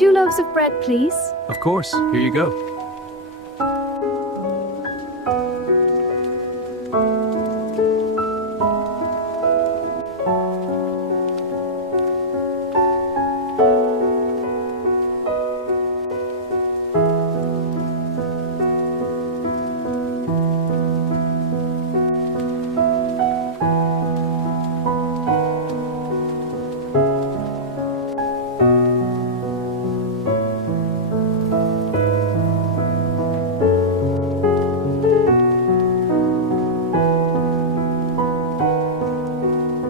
2 loaves of bread, please. Of course, here you go.